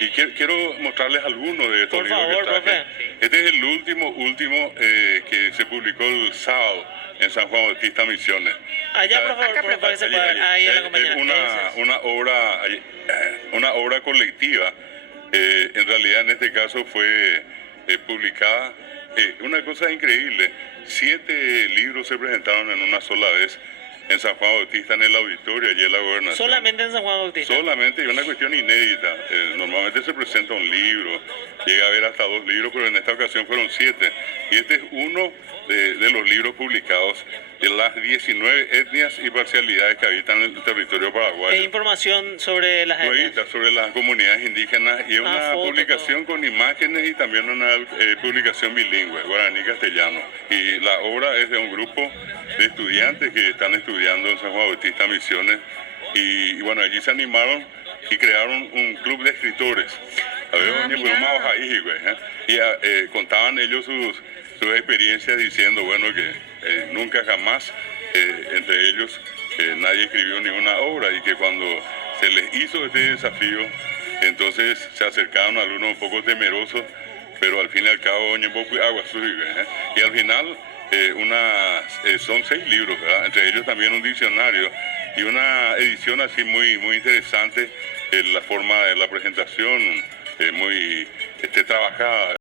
Y quiero mostrarles algunos de estos Por libros favor, que traje. profe. Este es el último que se publicó el sábado en San Juan Bautista Misiones. Allá, por favor, Acá, profe, para que se Allí, pueda allí. ver. Ahí en la Es compañera. Ese es. una obra colectiva. En realidad, en este caso fue publicada. Una cosa increíble, 7 libros se presentaron en una sola vez en San Juan Bautista, en el auditorio, allí en la gobernación. Solamente en San Juan Bautista. Solamente, y una cuestión inédita. Normalmente se presenta un libro, llega a haber hasta 2 libros, pero en esta ocasión fueron 7. Y este es uno de los libros publicados de las 19 etnias y parcialidades que habitan el territorio Es paraguayo. información sobre las etnias. Nuevita sobre las comunidades indígenas y es una foto, publicación con imágenes y también una publicación bilingüe, guaraní-castellano. Y la obra es de un grupo de estudiantes que están estudiando en San Juan Bautista Misiones y bueno, allí se animaron y crearon un club de escritores. A ver, y contaban ellos sus experiencias diciendo, bueno, que nunca jamás entre ellos nadie escribió ninguna obra y que cuando se les hizo este desafío, entonces se acercaron algunos un poco temerosos, pero al fin y al cabo, y al final son 6 libros, ¿verdad? Entre ellos también un diccionario y una edición así muy interesante, la forma de la presentación muy trabajada.